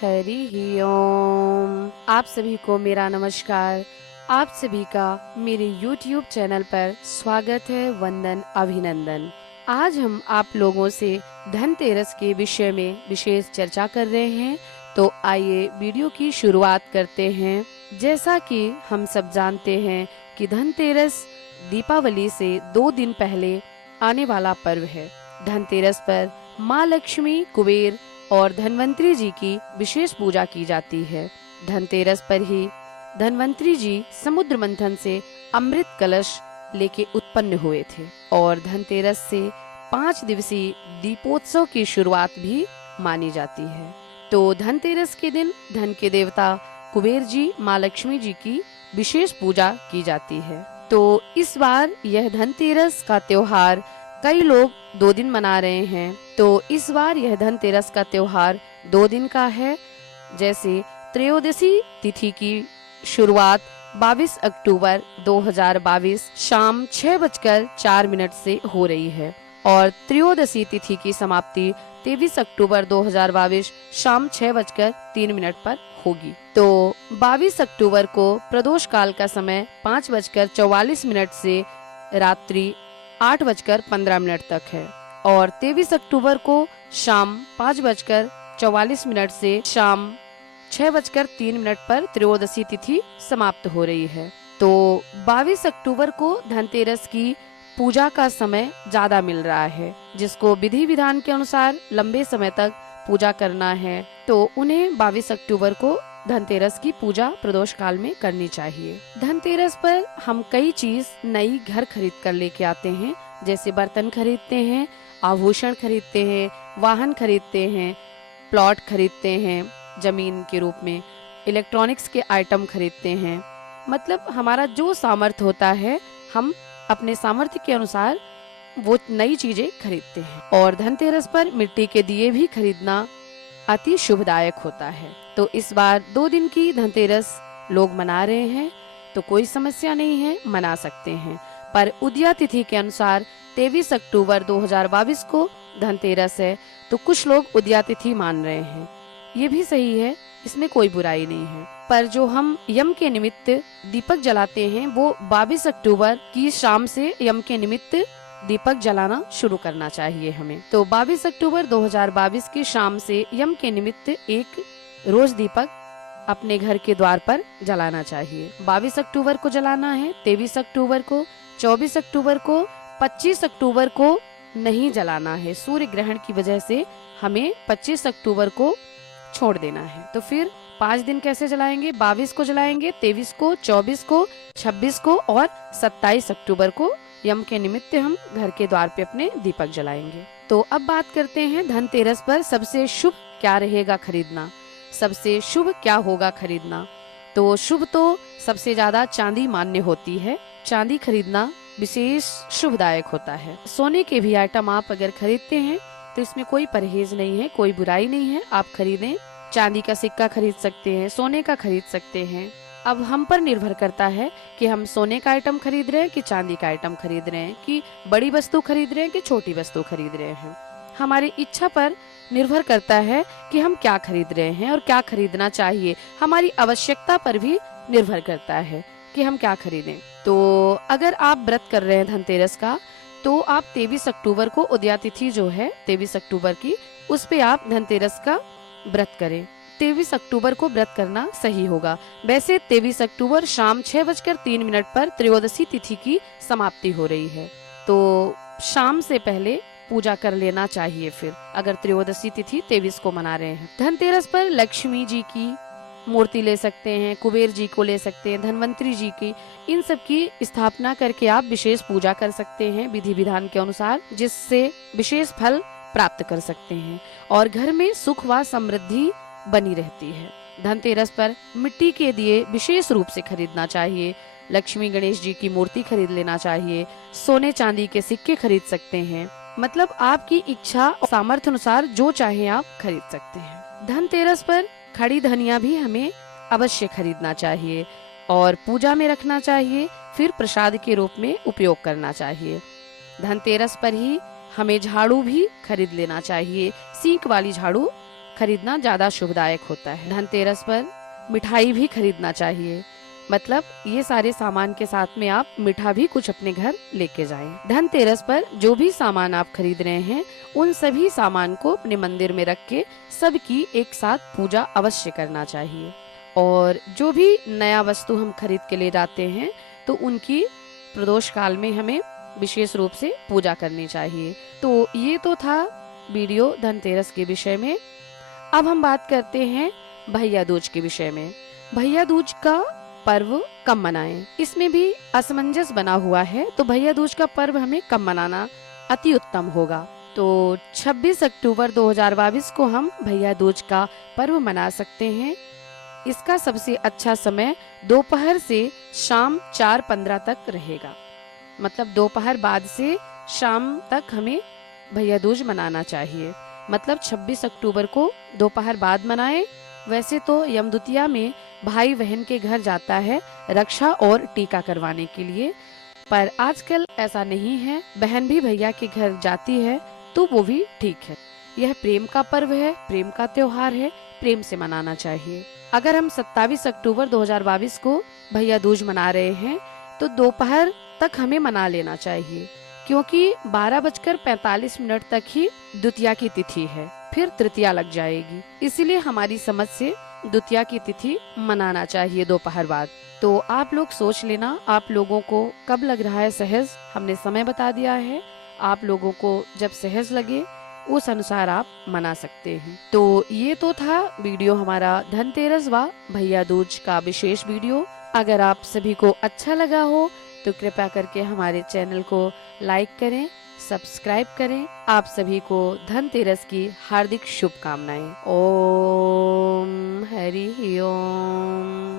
हरि ओम। आप सभी को मेरा नमस्कार। आप सभी का मेरे YouTube चैनल पर स्वागत है, वंदन अभिनंदन। आज हम आप लोगों से धनतेरस के विषय में विशेष चर्चा कर रहे हैं, तो आइए वीडियो की शुरुआत करते हैं। जैसा कि हम सब जानते हैं कि धनतेरस दीपावली से 2 दिन पहले आने वाला पर्व है। धनतेरस पर माँ लक्ष्मी, कुबेर और धनवंतरी जी की विशेष पूजा की जाती है। धनतेरस पर ही धनवंतरी जी समुद्र मंथन से अमृत कलश लेके उत्पन्न हुए थे और धनतेरस से 5 दिवसीय दीपोत्सव की शुरुआत भी मानी जाती है। तो धनतेरस के दिन धन के देवता कुबेर जी, माँ लक्ष्मी जी की विशेष पूजा की जाती है। तो इस बार यह धनतेरस का त्योहार कई लोग 2 दिन मना रहे हैं। तो इस बार यह धनतेरस का त्योहार 2 दिन का है। जैसे त्रयोदशी तिथि की शुरुआत 22 अक्टूबर 2022 शाम 6:04 से हो रही है और त्रयोदशी तिथि की समाप्ति 23 अक्टूबर 2022 शाम 6:03 पर होगी। तो 22 अक्टूबर को प्रदोष काल का समय 5:44 से रात्रि 8:15 तक है और 23 अक्टूबर को शाम 5:44 से शाम 6:03 पर त्रयोदशी तिथि समाप्त हो रही है। तो 22 अक्टूबर को धनतेरस की पूजा का समय ज्यादा मिल रहा है, जिसको विधि विधान के अनुसार लंबे समय तक पूजा करना है, तो उन्हें 22 अक्टूबर को धनतेरस की पूजा प्रदोष काल में करनी चाहिए। धनतेरस पर हम कई चीज नई घर खरीद कर लेके आते हैं, जैसे बर्तन खरीदते हैं, आभूषण खरीदते हैं, वाहन खरीदते हैं, प्लॉट खरीदते हैं जमीन के रूप में, इलेक्ट्रॉनिक्स के आइटम खरीदते हैं। मतलब हमारा जो सामर्थ्य होता है, हम अपने सामर्थ्य के अनुसार वो नई चीजें खरीदते हैं। और धनतेरस पर मिट्टी के दिए भी खरीदना अति शुभदायक होता है। तो इस बार 2 दिन की धनतेरस लोग मना रहे हैं, तो कोई समस्या नहीं है, मना सकते हैं। पर उदया तिथि के अनुसार 23 अक्टूबर 2022 को धनतेरस है, तो कुछ लोग उदया तिथि मान रहे हैं। ये भी सही है, इसमें कोई बुराई नहीं है। पर जो हम यम के निमित्त दीपक जलाते हैं, वो 22 अक्टूबर की शाम से यम के निमित्त दीपक जलाना शुरू करना चाहिए हमें। तो 22 अक्टूबर 2022 की शाम से यम के निमित्त एक रोज दीपक अपने घर के द्वार पर जलाना चाहिए। 22 अक्टूबर को जलाना है, 23 अक्टूबर को, 24 अक्टूबर को, 25 अक्टूबर को नहीं जलाना है। सूर्य ग्रहण की वजह से हमें 25 अक्टूबर को छोड़ देना है। तो फिर 5 दिन कैसे जलाएंगे? 22 को जलाएंगे, 23 को, 24 को, 26 को और 27 अक्टूबर को यम के निमित्त हम घर के द्वार पे अपने दीपक जलाएंगे। तो अब बात करते हैं धनतेरस पर सबसे शुभ क्या रहेगा खरीदना, सबसे शुभ क्या होगा खरीदना। तो शुभ तो सबसे ज्यादा चांदी मान्य होती है। चांदी खरीदना विशेष शुभदायक होता है। सोने के भी आइटम आप अगर खरीदते हैं तो इसमें कोई परहेज नहीं है, कोई बुराई नहीं है, आप खरीदें। चांदी का सिक्का खरीद सकते हैं, सोने का खरीद सकते हैं। अब हम पर निर्भर करता है कि हम सोने का आइटम खरीद रहे हैं कि चांदी का आइटम खरीद रहे हैं, कि बड़ी वस्तु खरीद रहे हैं कि छोटी वस्तु खरीद रहे हैं। हमारी इच्छा पर निर्भर करता है कि हम क्या खरीद रहे हैं और क्या खरीदना चाहिए। हमारी आवश्यकता पर भी निर्भर करता है कि हम क्या खरीदें। तो अगर आप व्रत कर रहे हैं धनतेरस का, तो आप 23 अक्टूबर को उदया तिथि जो है 23 अक्टूबर की, उस पे आप धनतेरस का व्रत करें। 23 अक्टूबर को व्रत करना सही होगा। वैसे 23 अक्टूबर शाम 6:03 पर त्रयोदशी तिथि की समाप्ति हो रही है, तो शाम से पहले पूजा कर लेना चाहिए। फिर अगर त्रयोदशी तिथि 23 को मना रहे हैं, धनतेरस पर लक्ष्मी जी की मूर्ति ले सकते हैं, कुबेर जी को ले सकते हैं, धनवंतरी जी की, इन सब की स्थापना करके आप विशेष पूजा कर सकते हैं विधि विधान के अनुसार, जिससे विशेष फल प्राप्त कर सकते हैं और घर में सुख व समृद्धि बनी रहती है। धनतेरस पर मिट्टी के दिए विशेष रूप से खरीदना चाहिए। लक्ष्मी गणेश जी की मूर्ति खरीद लेना चाहिए। सोने चांदी के सिक्के खरीद सकते हैं। मतलब आपकी इच्छा और सामर्थ्य अनुसार जो चाहे आप खरीद सकते हैं। धनतेरस पर खड़ी धनिया भी हमें अवश्य खरीदना चाहिए और पूजा में रखना चाहिए, फिर प्रसाद के रूप में उपयोग करना चाहिए। धनतेरस पर ही हमें झाड़ू भी खरीद लेना चाहिए। सींक वाली झाड़ू खरीदना ज्यादा शुभदायक होता है। धनतेरस पर मिठाई भी खरीदना चाहिए, मतलब ये सारे सामान के साथ में आप मीठा भी कुछ अपने घर लेके जाएं। धनतेरस पर जो भी सामान आप खरीद रहे हैं उन सभी सामान को अपने मंदिर में रख के सबकी एक साथ पूजा अवश्य करना चाहिए। और जो भी नया वस्तु हम खरीद के ले जाते हैं तो उनकी प्रदोष काल में हमें विशेष रूप से पूजा करनी चाहिए। तो ये तो था वीडियो धनतेरस के विषय में। अब हम बात करते हैं भैया दूज के विषय में। भैया दूज का पर्व कब मनाएं, इसमें भी असमंजस बना हुआ है। तो भैया दूज का पर्व हमें कब मनाना अति उत्तम होगा। तो 26 अक्टूबर 2022 को हम भैया दूज का पर्व मना सकते हैं। इसका सबसे अच्छा समय दोपहर से शाम 4:15 तक रहेगा, मतलब दोपहर बाद से शाम तक हमें भैया दूज मनाना चाहिए। मतलब 26 अक्टूबर को दोपहर बाद मनाएं। वैसे तो यमद्वितीया में भाई बहन के घर जाता है रक्षा और टीका करवाने के लिए, पर आजकल ऐसा नहीं है, बहन भी भैया के घर जाती है तो वो भी ठीक है। यह प्रेम का पर्व है, प्रेम का त्योहार है, प्रेम से मनाना चाहिए। अगर हम 27 अक्टूबर 2022 को भैया दूज मना रहे हैं तो दोपहर तक हमें मना लेना चाहिए, क्योंकि 12:45 तक ही द्वितीया की तिथि है, फिर तृतीया लग जाएगी। इसीलिए हमारी समझ से द्वितीया की तिथि मनाना चाहिए दोपहर बाद। तो आप लोग सोच लेना आप लोगों को कब लग रहा है सहज, हमने समय बता दिया है। आप लोगों को जब सहज लगे उस अनुसार आप मना सकते हैं। तो ये तो था वीडियो हमारा धनतेरस व भैया दूज का विशेष वीडियो। अगर आप सभी को अच्छा लगा हो तो कृपया करके हमारे चैनल को लाइक करें, सब्सक्राइब करें। आप सभी को धनतेरस की हार्दिक शुभकामनाएं। ओम हरि ओम।